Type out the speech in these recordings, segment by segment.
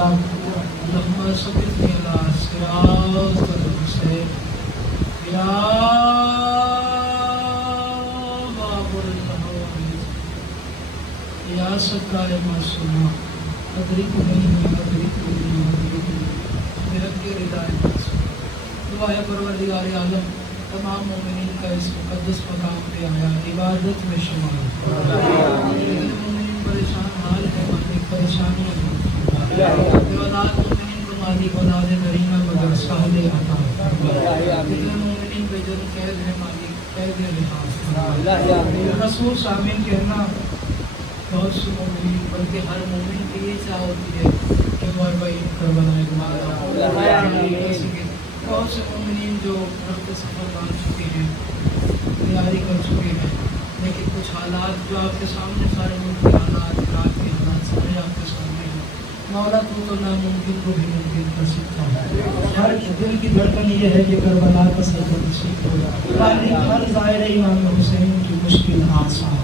والسلام اللهم ثبتني على صراط المستقيم يا باب الهوى یا ستار معصومہ ادرکنی برب رضا معصوم دعا ہے پروردگار عالم تمام مومنین کا اس مقدس مقام پہ آیا عبادت میں شمار مومنین پریشان حال ہے مالک پریشانی اولاد مومنین کو مالک اولاد کریمہ مگر سہل عطا مومنین پہ جن قید ہے مالک قید لحاظ رسول سامین کہنا بہت سے مومنین بلکہ ہر مومن کی یہ چاہ ہوتی ہے کہ ہمارے بھائی کربلا بہت سے مومنین جو رفت سفر مان چکے ہیں تیاری کر چکے ہیں لیکن کچھ حالات جو آپ کے سامنے سارے ملک کے حالات عراق کے حالات سارے آپ کے سامنے ہیں مولا تو ناممکن کو بھی ممکن کر سکتا ہے ہر دل کی دھڑکن یہ ہے کہ کربلا کا سفر نصیب ہو ہر ظاہر امام حسین کی مشکل آسان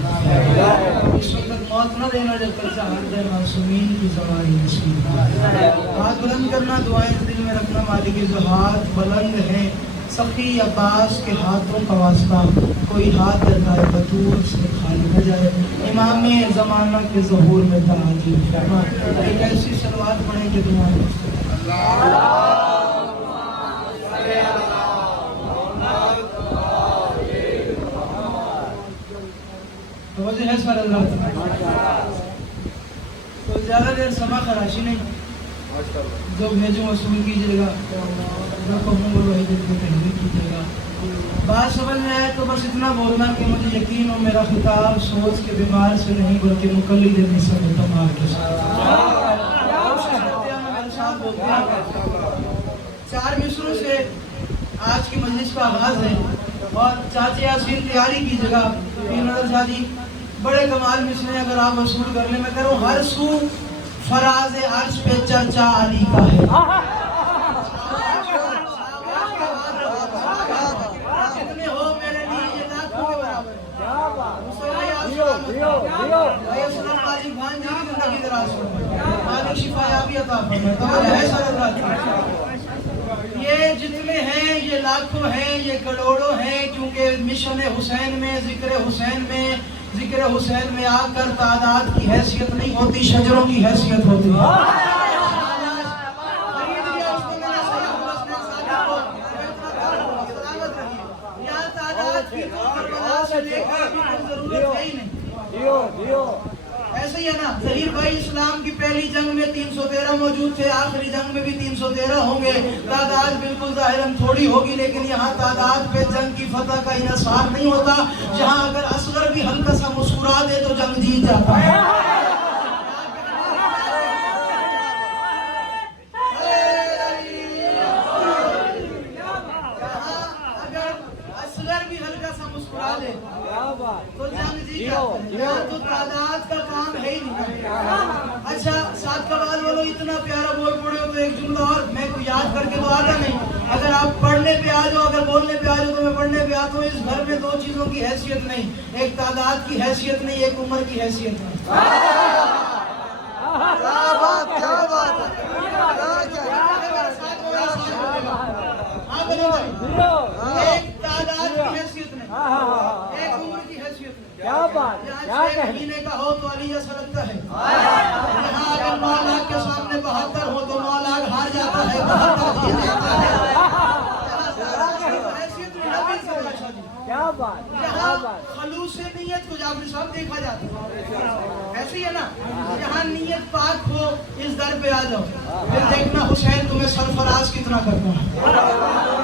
اس وقت موت نہ دینا جب تک چاہت ہے معصومین کی زواری نصیب ہاتھ بلند کرنا دعائیں دل میں رکھنا مالک جو ہاتھ بلند ہیں سخی عباس کے ہاتھوں کا واسطہ کوئی ہاتھ درگاہ بطور سے خالی نہ جائے امام زمانہ کے ظہور میں تعجیل فرما ایک ایسی صلوات پڑھیں کہ دعا توجہ ہے سوال اللہ تو زیادہ دیر سما خراشی نہیں جو بھیجوں وصول کیجئے گا جو کہوں وہ عزت کو تحریر کیجئے گا بات سمجھ میں آئے تو بس اتنا بولنا کہ مجھے یقین ہو میرا خطاب سوچ کے بیمار سے نہیں بلکہ مقلد نسب تمہار کے ساتھ چار مصروں سے آج کی مجلس کا آغاز ہے اور چاچے یاسین تیاری کی جگہ نظر شادی بڑے کمال مصرے اگر آپ وصول کر لیں میں کہہ رہا ہوں ہر سو فراز عرش پہ چرچا علی کا ہے جتنے ہو میرے لیے یہ لاکھوں کے برابر یہ جتنے ہیں یہ لاکھوں ہیں یہ کروڑوں ہیں کیونکہ مشن حسین میں ذکر حسین میں آ کر تعداد کی حیثیت نہیں ہوتی شجروں کی حیثیت ہوتی ہے ایسے ہی ہے نا ظہیر بھائی اسلام کی پہلی جنگ میں 313 موجود تھے آخری جنگ میں بھی 313 ہوں گے تعداد بالکل ظاہراً تھوڑی ہوگی لیکن یہاں تعداد پہ جنگ کی فتح کا انحصار نہیں ہوتا جہاں اگر اصغر بھی ہلکا سا مسکرا دے تو جنگ جیت جاتا ہے اگر اصغر بھی ہلکا سا مسکرا دے تو جنگ جیت جاتا ہے تو تعداد کا کام ہے ہی نہیں اچھا ساتھ کا بعد والو اتنا پیارا بول پڑے ہو تو ایک جملہ اور میں کو یاد کر کے تو آتا نہیں اگر آپ پڑھنے پہ آ جاؤ اگر بولنے پہ آ جاؤ تو میں پڑھنے پہ آتا ہوں اس گھر میں دو چیزوں کی حیثیت نہیں ایک تعداد کی حیثیت نہیں ایک عمر کی حیثیت نہیں ایک تعداد کی حیثیت نہیں ایک عمر کی حیثیت نہیں یہاں 6 مہینے کا ہو تو علی جیسا لگتا ہے یہاں اگر 9 لاکھ کے سامنے 72 ہو تو 9 لاکھ ہار جاتا ہے 72 جیت جاتا ہے یہاں خلوص نیت کو جابر صاحب دیکھا جاتا ہے ایسے ہی ہے نا یہاں نیت پاک ہو اس در پہ آ جاؤ پھر دیکھنا حسین تمہیں سرفراز کتنا کرتا ہے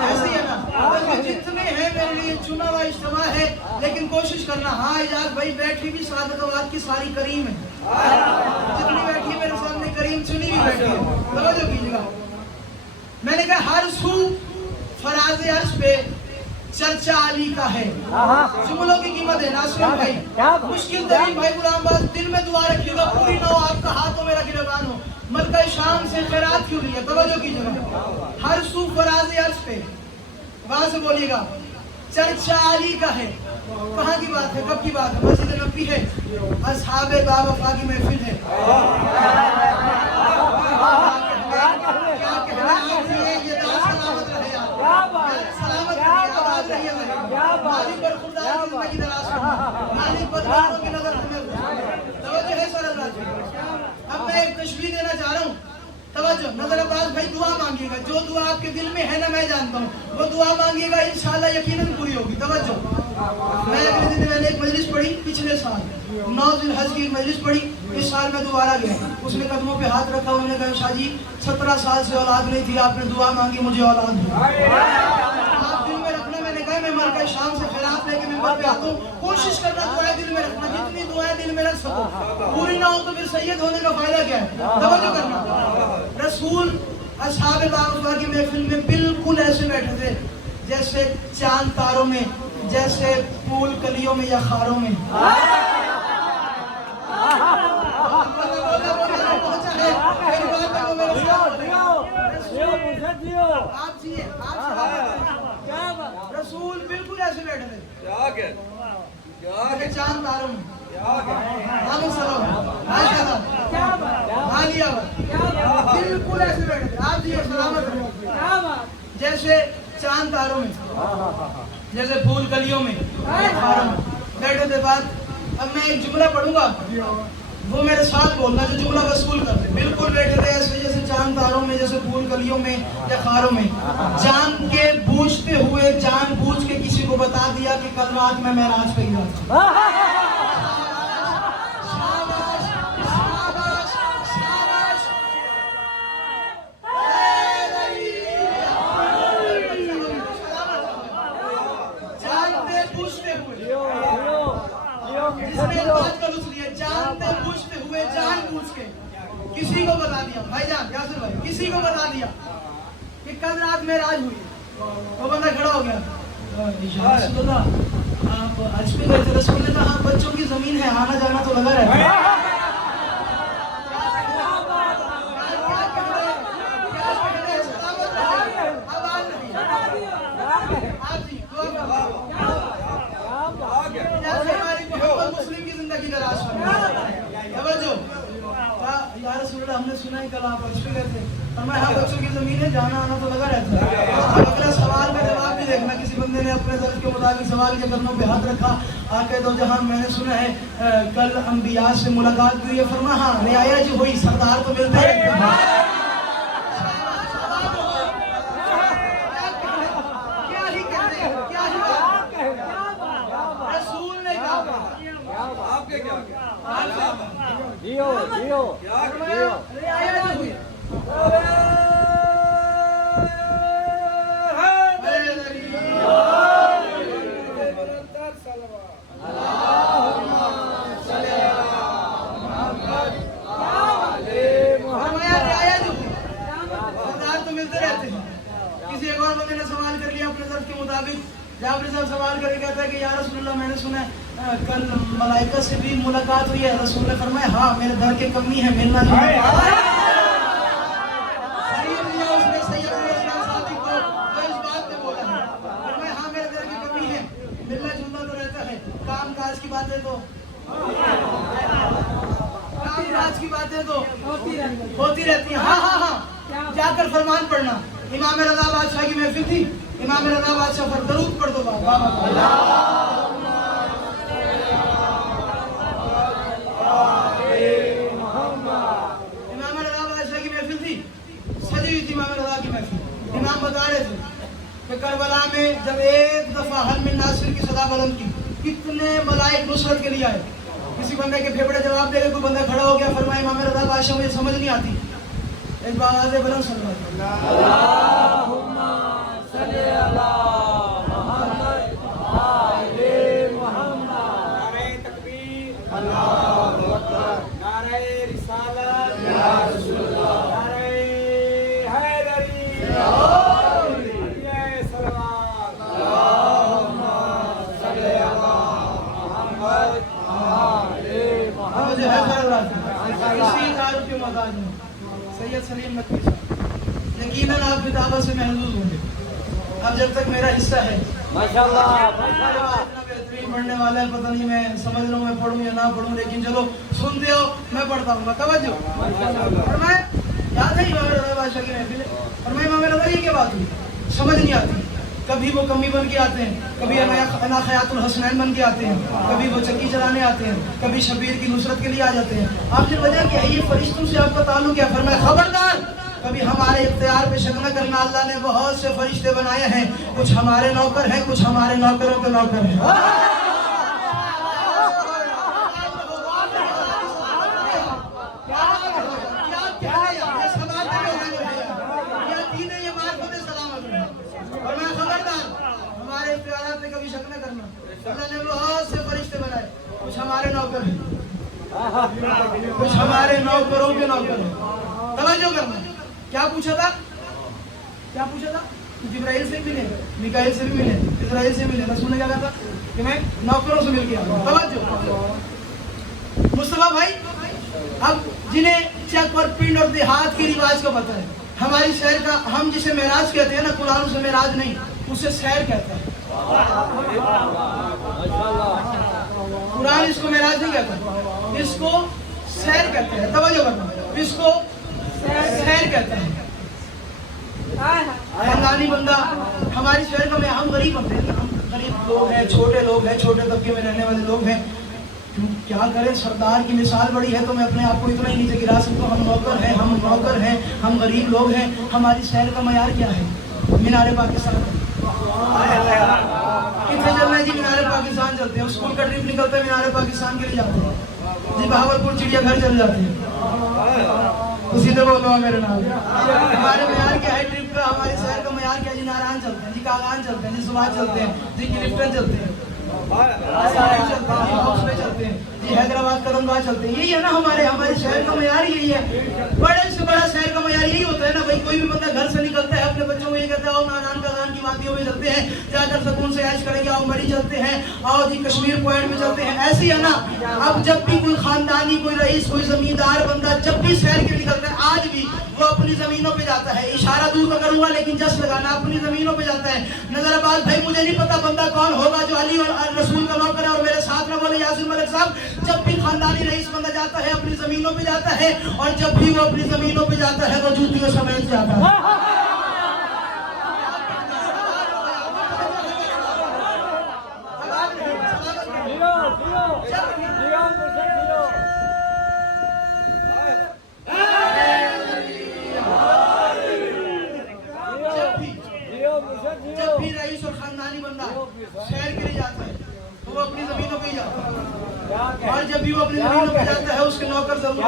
ایسے ہی ہے نا جتنے ہیں میرے لیے چنا ہوا اجتماع ہے لیکن کوشش کرنا ہاں اجاز بھائی بیٹھی بھی صادق آباد کی ساری کریم ہے جتنی بیٹھی میرے سامنے کریم چنی بھی بیٹھی ہے توجہ کیجیے گا میں نے کہا ہر سو فراز عرش پہ چرچا علی کا ہے جملوں کی قیمت ہے ناصر بھائی مشکل ترین بھائی غلام باز دل میں دعا رکھیے گا پوری نہ ہو آپ کا ہاتھ ہو میرا گربان ہو ملکہ شام سے خیرات کیوں نہیں ہے توجہ کیجیے گا ہر سو فراز عرش پہ وہاں سے بولیے گا چرچا علی کا ہے کہاں کی بات ہے کب کی بات ہے مسجد نبوی ہے اصحاب با وفا کی محفل ہے والوں کی نظر ہمیں توجہ ہے سر اللہ جی. اب میں ایک تشبیہ دینا چاہ رہا ہوں, توجہ. نظر عباس بھائی دعا مانگیے گا, جو دعا آپ کے دل میں ہے نا میں جانتا ہوں, وہ دعا مانگیے گا انشاءاللہ یقیناً پوری ہوگی. توجہ. میں اگلے دن میں نے ایک مجلس پڑھی پچھلے سال 9 ذی الحج کی ایک مجلس پڑھی. اس سال میں دوبارہ گیا, اس نے قدموں پہ ہاتھ رکھا, انہوں نے کہا شاہ جی 17 سال سے اولاد نہیں تھی, آپ نے دعا مانگی مجھے اولاد دی. آپ دل میں رکھنا, میں نے کہا میں مر کے شام سے خیرات لے کے ممبر پہ آتا ہوں, کوشش کرنا دعائیں دل میں رکھنا, جتنی دعائیں دل میں رکھ سکو. پوری نہ ہو تو پھر سید ہونے کا فائدہ کیا ہے؟ توجہ کرنا. رسول اصحاب باغ کی محفل میں بالکل ایسے بیٹھے تھے جیسے چاند تاروں میں, جیسے پھول کلیوں میں یا خاروں میں. رسول بالکل ایسے بیٹھے تھے چاند تاروں میں. بالکل ایسے بیٹھے تھے آپ جی سلامت جیسے چاند تاروں میں, جیسے پھول کلیوں میں خاروں میں بیٹھے تھے. بات اب میں ایک جملہ پڑھوں گا, وہ میرے ساتھ بولنا جو جملہ وصول کرتے. بالکل بیٹھے تھے ایسے جیسے چاند تاروں میں, جیسے پھول کلیوں میں یا خاروں میں. جان کے بوجھتے ہوئے جان بوجھ کے کسی کو بتا دیا کہ کل رات میں معراج پہ گیا تھا. جانتے بوجھتے ہوئے جان بوجھ کے کسی کو بتا دیا, بھائی جان یاسر بھائی, کسی کو بتا دیا کہ کل رات معراج ہوئی. وہ بندہ کھڑا ہو گیا, یا رسول اللہ آپ حج پہ گئے تھے. رسول نے کہا بچوں کی زمین ہے, آنا جانا تو لگا رہتا ہے. یا رسول اللہ ہم نے سنا ہے کل آپ حج پہ گئے تھے. فرمایا ہاں بچوں کی زمین ہے, جانا آنا تو لگا رہتا ہے. اب اگلا سوال کا جواب بھی دیکھنا. کسی بندے نے اپنے ضرورت کے مطابق سوال کے قدموں پہ ہاتھ رکھا. آقا دو جہان میں نے سنا ہے کل انبیاء سے ملاقات ہوئی ہے. فرمایا ہاں رعایا جو ہوئی, سردار تو ملتے ہیں. کسی ایک اور بندے نے سوال کر لیا اپنے ضرورت کے مطابق. جابر صاحب سوال کر کے کہتا ہے کہ یا رسول اللہ میں نے سنا ہے کل ملائکہ سے بھی ملاقات ہوئی ہے. رسول نے فرمایا ہاں میرے در کے کمی ہے, ملنا جلنا. ملنا جلنا تو رہتا ہے, کام کاج کی باتیں تو ہوتی رہتی ہیں. ہاں ہاں ہاں جا کر فرمان پڑھنا. امام رضا بادشاہ کی محفل تھی, امام رضا بادشاہ پر درود پڑھ دو. امام رضا بادشاہ کی محفل تھی, سجی ہوئی تھی امام رضا کی محفل. امام بتا رہے تھے کہ کربلا میں جب ایک دفعہ حل من ناصر کی صدا بلند کی, کتنے ملائک نصرت کے لیے آئے. کسی بندے کے پھیپڑے جواب دے گئے, کوئی بندہ کھڑا ہو گیا, فرمایا امام رضا بادشاہ مجھے سمجھ نہیں آتی. ایک بار آواز بلند سن رہا تھا, اللہم صلی علی محمد آل محمد. نعرہ تکبیر, اللہ اکبر. نعرہ رسالت, یا رسول اللہ. نعرہ حیدری, یا صلوات. اللہم صلی علی محمد آل محمد. اسی تعارف کے محتاج ہوں سید سلیم نقوی صاحب. یقیناً آپ کتابت سے محظوظ ہوں گے. اب جب تک میرا حصہ ہے ماشاءاللہ اتنا بہترین پڑھنے والا ہے, پتہ نہیں میں سمجھ رہا ہوں میں پڑھوں یا نہ پڑھوں, لیکن چلو سنتے ہو میں پڑھتا ہوں. توجہ. فرمایا یاد ہے امام رضا بادشاہ کی محفل ہے. فرمایا امام رضا یہ کیا بات ہوئی, سمجھ نہیں آتی. कभी वो कमी बन के आते हैं, कभी अनाखयातुल हसनैन बन के आते हैं, कभी वो चक्की चलाने आते हैं, कभी शबीर की नुसरत के लिए आ जाते हैं। आखिर वजह क्या है? ये फरिश्तों से आपका ताल्लुक है। फरमाया खबरदार कभी हमारे इख्तियार पे शक न करना। अल्लाह ने बहुत से फरिश्ते बनाए हैं, कुछ हमारे नौकर हैं, कुछ हमारे नौकरों के नौकर हैं। कभी शक न करना, अल्लाह ने बहुत से फरिश्ते बनाए, कुछ हमारे नौकर हैं, कुछ हमारे नौकरों के नौकर हैं। तवज्जो करना। क्या पूछा था? क्या पूछा था? जिब्राइल से मिले, मिकाइल से भी मिले, इस्राइल से मिले। रसूल ने क्या कहा था कि मैं नौकरों से मिल गया। तवज्जो। मुस्तफा भाई, अब जिन्हें चक और पिंड और देहात के रिवाज को पता है, हमारी शहर का हम जिसे मेराज कहते हैं ना, कुरान उसे मेराज नहीं, उसे सैर कहता है। कुरान इसको मेराज नहीं कहता, इसको सैर कहते हैं। तवज्जो करना, इसको सैर कहता है। खानदानी बंदा हमारी शहर का में, हम गरीब बंदे हैं, हम गरीब लोग हैं, छोटे लोग हैं, छोटे तबके में रहने वाले लोग हैं। क्या करें, सरदार की मिसाल बड़ी है तो मैं अपने आप को इतना ही नीचे गिरा सकता हूँ। हम नौकर हैं, हम गरीब लोग हैं। हमारी शहर का मयार क्या है? मीनारे पाकिस्तान। कितने चलना है जी? मीनारे पाकिस्तान चलते हैं। स्कूल का ट्रिप निकलता है, मीनारे पाकिस्तान के लिए जाते हैं जी। बहावलपुर चिड़ियाघर चल जाते हैं। उसी तरह बोलो मेरे नाम। हमारे मयार क्या है ट्रिप का? हमारे शहर का मयार क्या है जी? नारायण चलते हैं जी, कागान चलते हैं जी, सुभाष चलते हैं जी, क्लिफ्टन चलते हैं चलते हैं जी, हैदराबाद कदमगाह चलते हैं। यही है ना हमारे शहर का मयार, यही है। बड़े से बड़ा शहर का मयार यही होता है ना भाई। कोई भी बंदा घर से निकलता है, अपने बच्चों को ये कहता है आओ नारायण कागान की वादियों में चलते हैं, जाकर सुकून से ऐश करेंगे, आओ मरी चलते हैं, आओ जी कश्मीर पॉइंट में चलते हैं। ऐसी है ना। अब जब भी कोई खानदानी, कोई रईस, कोई जमींदार बंदा जब भी शहर के निकलता है, आज भी वो अपनी जमीनों पे जाता है। इशारा दूर का करूंगा लेकिन जस लगाना, अपनी जमीनों पे जाता है। नजरबाज भाई, मुझे नहीं पता बंदा कौन होगा जो अली और रसूल का नौकर है और मेरे साथ ना बोले यासिर मलिक साहब। जब भी खानदानी रईस बंदा जाता है, अपनी जमीनों पे जाता है, और जब भी वो अपनी जमीनों पे जाता है, वो जूतियों समेत जाता है। जब भी रईस और खानदानी बंदा शहर के लिए जाता है तो वो अपनी जमीनों पे ही जाता है, और जब भी वो अपनी जमीनों पे जाता है उसके नौकर जरूर।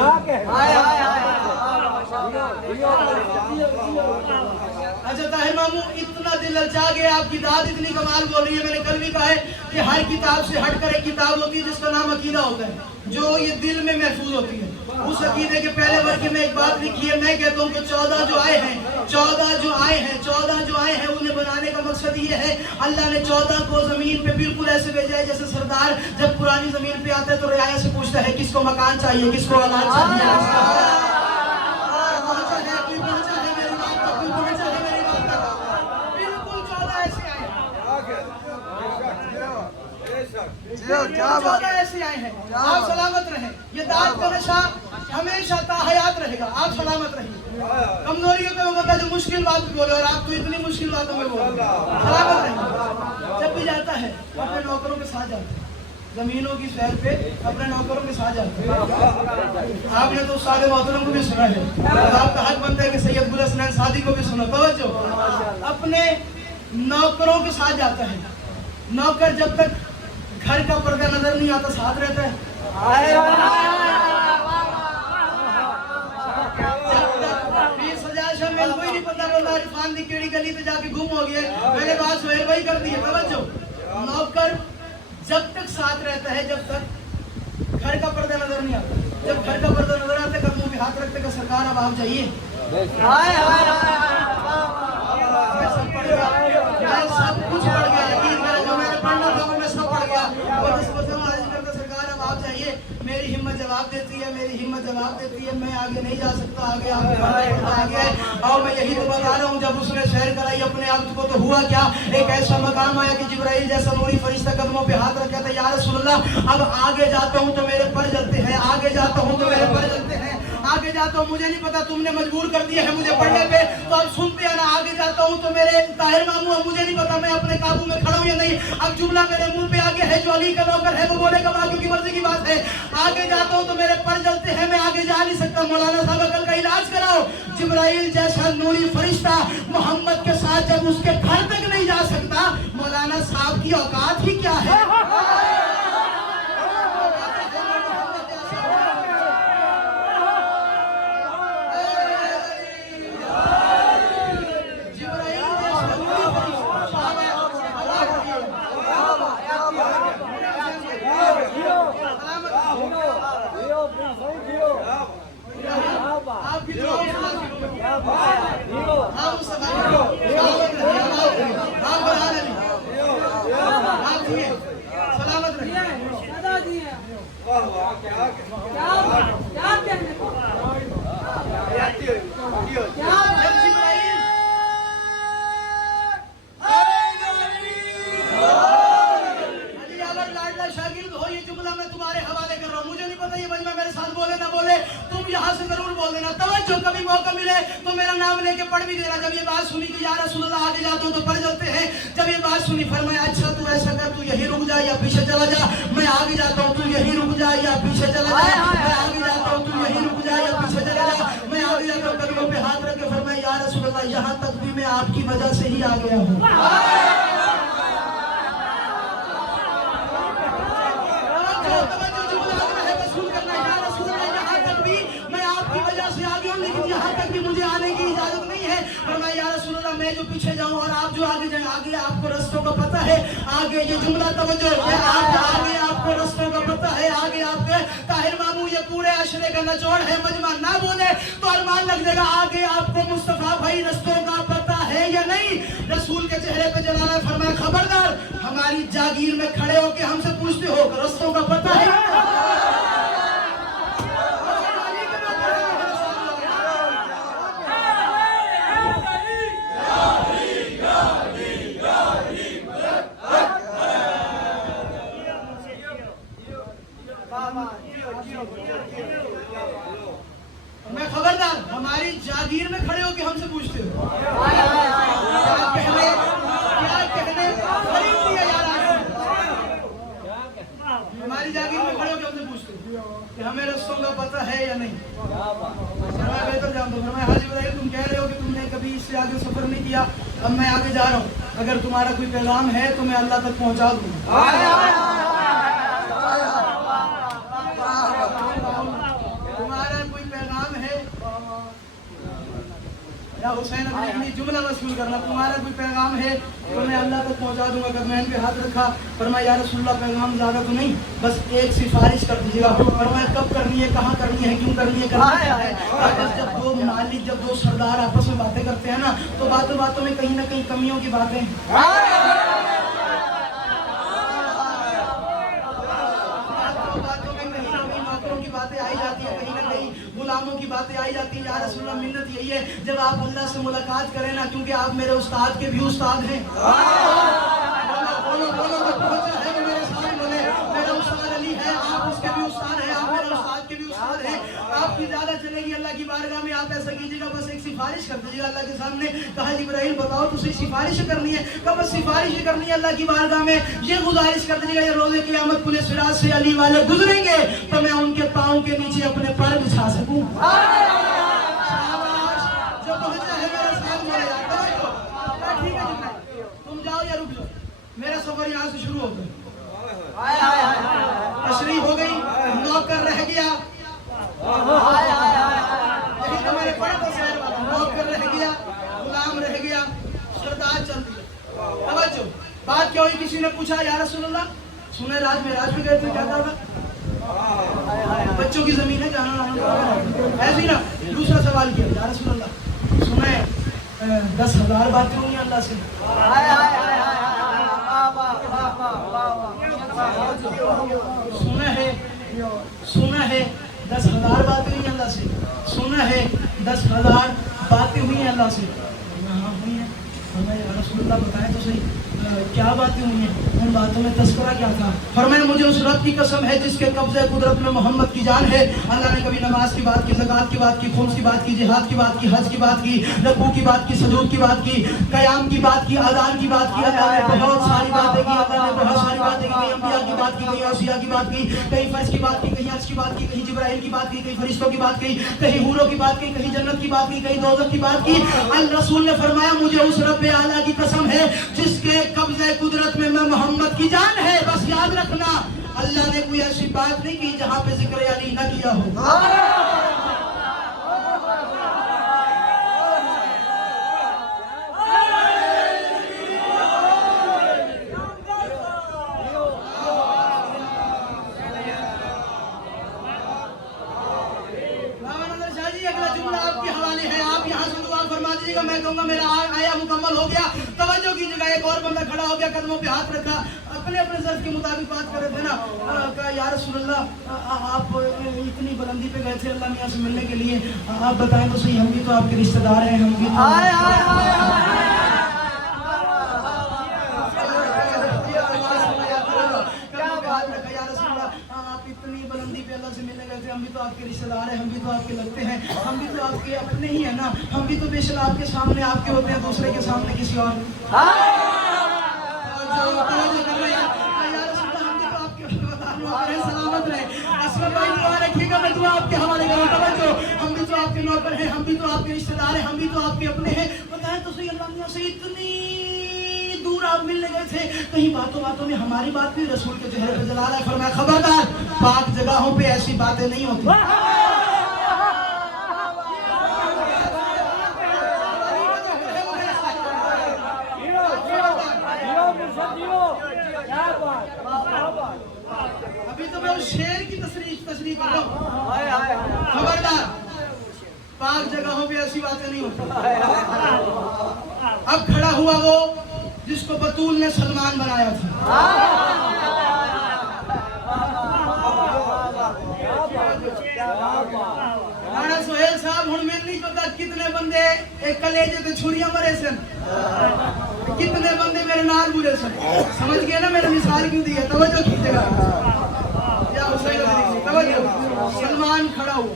अच्छा ताहिर मामू, इतना दिल ललचा गया, आपकी दाद इतनी कमाल बोल रही है। मैंने कल भी कहा है कि हर किताब से हटकर एक किताब होती है जिसका नाम अकीदा होता है, जो ये दिल में महफूज होती है। उस अकीदे के पहले वर्ग में एक बात लिखी है, मैं कहता हूँ कि 14 जो आए हैं उन्हें बनाने का मकसद ये है, अल्लाह ने 14 को जमीन पे बिल्कुल ऐसे भेजा है जैसे सरदार जब पुरानी जमीन पे आता है तो रियाया से पूछता है किसको मकान चाहिए, किसको औलाद चाहिए। बिल्कुल 14 ऐसे आए हैं, 14 ऐसे आए हैं। आप सलामत रहें, ये दाद का नशा हमेशा ताहयात रहेगा। आप सलामत रहिए। कमजोरियों पे वो बता जो मुश्किल बात बोले, और आप तो इतनी मुश्किल बातों में बोले। सलामत रहिए। जब भी जाता है अपने नौकरों के साथ जाता है, जमीनों की सैर पे अपने नौकरों के साथ जाता है। आपने तो सारे मोहतरम को भी सुना है, आपका हक बनता है कि सैयद गुल हसनैन सादी को भी सुना। तवज्जो, अपने नौकरों के साथ जाता है। नौकर जब तक घर का पर्दा नजर नहीं आता साथ रहता है। कोई नहीं पता बोला इरफान दी केड़ी गली पे जाके गुम हो गया, मैंने बात सुहेल भाई कर दी है। तवज्जो, नौकर जब तक साथ रहता है जब तक घर का पर्दा नजर नहीं आता। जब घर का पर्दा नजर आता है कदमों पे हाथ रखते का सरकार अब आप जाइए। सब कुछ पढ़ गया, यकीन करें जो मैंने पढ़ना था वो मैं सब पढ़ गया। सरकार अब आप जाइए। मेरी हिम्मत जवाब देती है, मैं आगे नहीं जा सकता। आगे है। और मैं यही तो बता रहा हूँ, जब उसने सैर कराई अपने आप को तो हुआ क्या, एक ऐसा मकाम आया कि जिब्राइल जैसा नूरी फरिश्ता कदमों पे हाथ रखा था, या रसूलल्लाह अब आगे जाता हूँ तो मेरे पर जलते हैं, आगे जाता हूँ तो मेरे पर जलते हैं, आगे जाता हूँ। मुझे नहीं पता तुमने मजबूर कर दिया है मुझे पढ़ने पे, तो अब सुनते हैं ना, आगे जाता हूँ तो मेरे ताहिर मामू, अब मुझे नहीं पता मैं अपने काबू में खड़ा हूँ या नहीं। अब जुमला मेरे मुंह पे आगे है, जो अली का नौकर है वो बोलेगा बाकियों की मर्जी की बात है। आगे जाता हूँ तो मेरे पर जलते हैं, मैं आगे जा नहीं सकता। मौलाना साहब अकल का इलाज कराओ। जिब्राइल जैसा नूरी फरिश्ता मोहम्मद के साथ जब उसके घर तक नहीं जा सकता, मौलाना साहब की औकात ही क्या है। कभी मौका मिले तो मेरा नाम लेके पढ़ भी देना। जब ये बात सुनी कि या रसूलल्लाह आगे जाता हूँ तो पढ़ जाते हैं। जब ये बात सुनी फरमाया अच्छा तू ऐसा कर, तू यही रुक जा या पीछे चला जा। मैं आगे जाता हूँ, तू यही रुक जा या पीछे चला जा। मैं आगे जाता हूँ, तू यही रुक जा या पीछे चला जा। मैं आगे जाता हूँ, कदमों पे हाथ रख के फरमाया या रसूलल्लाह यहाँ तक भी मैं आपकी वजह से ही आ गया हूँ। मैं जो पीछे जाऊं और आप जो आगे जाएं, आगे आपको रास्तों का पता है। आगे ये जुमला तवज्जो, आगे आपको रास्तों का पता है। आगे आपके ताहिर मामू ये पूरे अशरे का निचोड़ है। मजमा ना बोले तो अरमान लग जाएगा। आगे आपको मुस्तफा भाई रास्तों का पता है या नहीं। रसूल के चेहरे पे जलाला फरमाया खबरदार, हमारी जागीर में खड़े होके हमसे पूछते हो रास्तों का पता है। मैं खबरदार, हमारी जागीर में खड़े होके हमसे पूछते हो क्या कहने खरीद लिया यार। हमारी जागीर में खड़े होके हमसे पूछते हो कि हमें रस्तों का पता है या नहीं। मैं बेहतर जानता हूँ। मैं हाजी बताइए, तुम कह रहे हो कि तुमने कभी इससे आगे सफर नहीं किया, अब मैं आगे जा रहा हूँ। अगर तुम्हारा कोई पैगाम है तो मैं अल्लाह तक पहुँचा दूंगा। हुसैन अपनी जुमला वसूल करना, तुम्हारा कोई पैगाम है तो मैं अल्लाह तक पहुंचा दूंगा। अगर मैं इनके हाथ रखा, फरमाया या रसूलल्लाह पैगाम ज़्यादा तो नहीं, बस एक सिफारिश कर दीजिएगा। फरमाया कब करनी है, कहाँ करनी है, क्यों करनी है, बस जब दो मालिक, जब दो सरदार आपस में बातें करते हैं ना, तो बातों बातों में कहीं ना कहीं कमियों की बातें आई जाती है, कहीं ना कहीं गुलामों की बातें आई जाती है। या रसूलल्लाह मिन्नत यही है जब आप अल्लाह से मुलाकात करें ना, क्योंकि आप मेरे उस्ताद के भी उस्ताद हैं। बोलो पहुंचा है मेरे साथ बोले, मेरा उस्ताद अली है, आप उसके भी उस्ताद हैं, आप मेरे उस्ताद के भी उस्ताद हैं। आपकी ज्यादा चलेगी अल्लाह की बारगाह में। आप ऐसा कीजिएगा, बस एक सिफारिश कर दीजिएगा अल्लाह के सामने। कहा जिब्राइल बताओ तुझे सिफारिश करनी है, कब बस सिफारिश करनी है अल्लाह की बारगाह में। ये गुजारिश कर दीजिएगा, ये रोज़े क़यामत पुलिस सिरात से अली वाले गुजरेंगे तो मैं उनके पाँव के नीचे अपने पर बिछा सकूं। जो पहुंचा है मेरा साथ मेरे ठीक है, तुम जाओ या रुक जाओ, मेरा सफर यहाँ से शुरू होता है। तशरीफ हो गई, नौकर रह गया, यही तो मैंने पढ़ा था शहर वाला, नौकर रह गया, गुलाम रह गया, सरदार चल दिया। तवज्जो, बात क्या हुई, किसी ने पूछा या रसूलल्लाह सुने राज में राज में गए थे, क्या था बच्चों की जमीन है जहाँ ऐसे ही ना। दूसरा सवाल किया या रसूलल्लाह सुने 10,000 बातें होंगी अल्लाह से। सुना है 10,000 बातें हुई अल्लाह से, सुना है 10,000 बातें हुई अल्लाह से। हाँ हुई है। फरमाया या रसूल अल्लाह बताएं तो सही क्या बातें हुई हैं, उन बातों में तस्करा क्या था। फरमाया मुझे उस रब की कसम है जिसके कब्ज़े कुदरत में मोहम्मद की जान है, अल्लाह ने कभी नमाज की बात की, ज़कात की बात की, खुम्स की बात की, जिहाद की बात की, हज की बात की, रकू की बात की, सजूद की बात की, क़याम की बात की, अज़ान की बात की, अल्लाह ने बहुत सारी बातें की, अल्लाह ने बहुत सारी बातें की, कहीं अंबिया की बात की, कहीं औसिया की बात की, कहीं फर्ज की बात की, कहीं हज की बात की, कहीं जिब्राइल की बात की, कहीं फरिश्तों की बात की, कहीं हूरों की बात की, कहीं जन्नत की बात की, कहीं दोज़ख की बात की। अल रसूल ने फरमाया मुझे उस रब आला की कसम है जिसके कब्ज़े कुदरत में मैं मोहम्मद की जान है। बस याद रखना अल्लाह ने कोई ऐसी बात नहीं की जहां पे जिक्र अली ना किया हो। मैं कहूँगा मेरा आया मुकम्मल हो गया। तवज्जो कीजिएगा, एक और बंदा खड़ा हो गया, कदमों पे हाथ रखा, अपने अपने ज़र्फ के मुताबिक बात कर रहे थे ना, कहा या रसूल अल्लाह आप इतनी बुलंदी पे गए थे अल्लाह मियां से मिलने के लिए, आप बताएं तो सही हम भी तो आपके रिश्तेदार हैं, हम भी इतनी बुलंदी पे अल्लाह से मिलने गए थे, हम भी तो आपके रिश्तेदार हैं, हम भी तो आपके लगते हैं, हम भी तो आपके अपने ही है ना, हम भी तो बेशक आपके सामने आपके होते हैं, दूसरे के सामने किसी और सलामत रहे। असलम भाई दुआ रखिएगा, मैं दुआ आपके हवाले करूँ। तवज्जो, हम भी तो आपके नौकर हैं, हम भी तो आपके रिश्तेदार हैं, हम भी तो आपके अपने हैं। बताएं तो सही अल्लाह मियां से इतनी दूर आप मिलने गए थे, कहीं बातों बातों में हमारी बात भी रसूल के चेहरे पे जलाल है। फरमाया खबरदार, पाक जगहों पे ऐसी बातें नहीं होती। अभी तो मैं उस शेर की तशरीह कर रहा हूँ। खबरदार, पाक जगहों पे ऐसी बातें नहीं होती। अब खड़ा हुआ वो जिसको बतूल ने सलमान बनाया था। राणा सोहेल साहब हुण मैंने नहीं पता कितने बंदे एक कलेजे ते छुरियां मरे सन, कितने बंदे मेरे नाल बुरे सन। समझ गए ना मैंने मिसाल क्यों दी है? तवज्जो कीजिएगा। या हुसैन तवज्जो, सलमान खड़ा हुआ,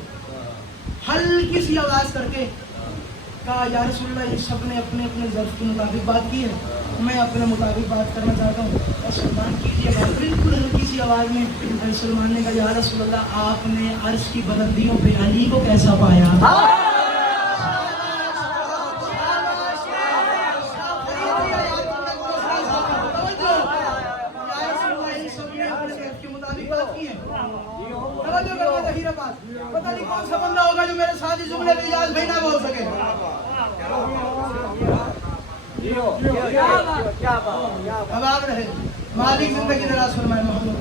हल्की सी आवाज करके कहा या रसूल अल्लाह, ये सब ने अपने अपने ज़र्फ के मुताबिक बात की है, मैं अपने मुताबिक बात करना चाहता हूँ। और सलमान कीजिएगा, बिल्कुल हल्की सी आवाज़ में सलमान ने कहा या रसूल अल्लाह, आपने अर्श की बुलंदियों पे अली को कैसा पाया? पता नहीं कौन सा बंदा होगा जो मेरे साथ इस जुमले पे याद भाई ना बोल सके। आबाद रहे, मालिक जिंदगी दराज फरमाए, मोहम्मद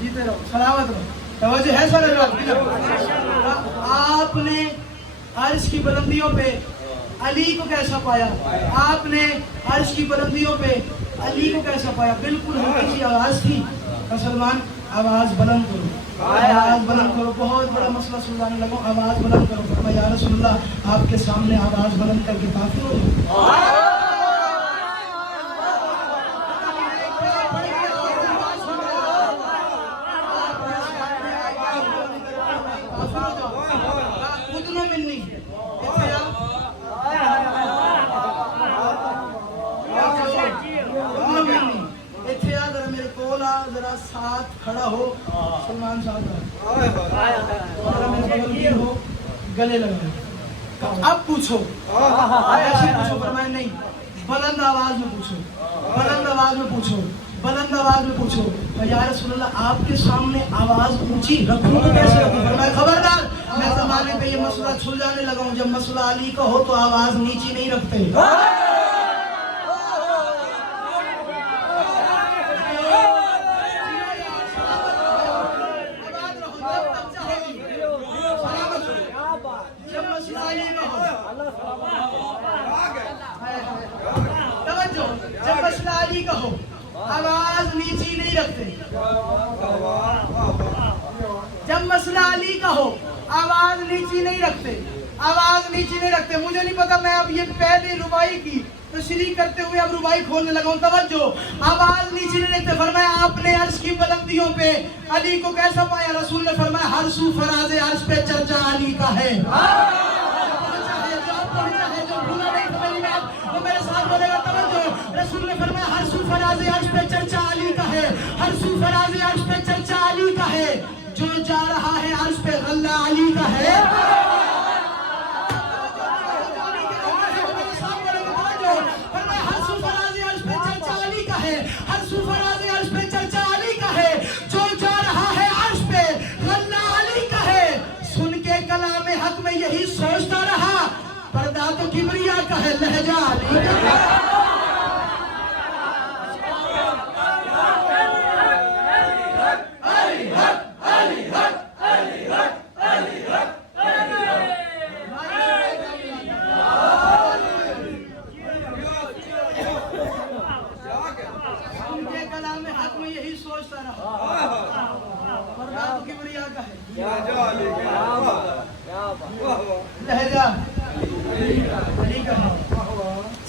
जीते रहो, सलामत रहो। तवज्जो है सर, आपने अर्श की बुलंदियों पे अली को कैसा पाया? आपने अर्श की बुलंदियों पे अली को कैसा पाया? बिल्कुल हल्की सी आवाज थी। सलमान आवाज बुलंद करो, आवाज बुलंद करो, बहुत बड़ा मसला सुलझाने लगा, आवाज बुलंद करो। फरमाया या रसूल अल्लाह, आपके सामने आवाज बुलंद करके काफी हो उतना मिलनी जरा साथ खड़ा हो, सलमान साहब हो, गले लगा। अब पूछो, ऐसे पूछो, फरमाया नहीं, बुलंद आवाज में पूछो, बुलंद आवाज में पूछो, बुलंद आवाज में पूछो। या रसूल अल्लाह, आपके सामने आवाज ऊंची रखूं तो कैसे रखूं? फरमाया खबरदार, मैं ज़माने पे ये मसला सुलझाने लगा हूं, जब मसला अली का हो तो आवाज नीची नहीं रखते। जब मसला अली का हो आवाज नीची नहीं रखते। जब मसला अली का हो आवाज नीची नहीं रखते, आवाज नीची नहीं रखते। करते, मुझे नहीं पता, मैं अब ये पहली रुबाई की तशरीह करते हुए अब रुबाई खोलने लगा हूं। तवज्जो, आवाज नीचे नहीं लेते। फरमाया आपने अर्श की बुलंदियों पे अली को कैसा पाया? रसूल ने फरमाया हर सू फराज़े अर्श पे चर्चा अली का है। जो भूला नहीं था मेरी बात वो मेरे साथ बोलेगा। तवज्जो, रसूल ने फरमाया हर सू फराज़े अर्श पे चर्चा अली का है, हर सू फराज़े अर्श पे चर्चा अली का है, जो जा रहा है अर्श पे गल्ला अली का है। यही सोचता रहा, पर्दा तो किबरिया का है, लहजा अली का है। उनके कलाम में हक में यही सोचता रहा, पर्दा तो किबरिया का है, लहजा अली का है।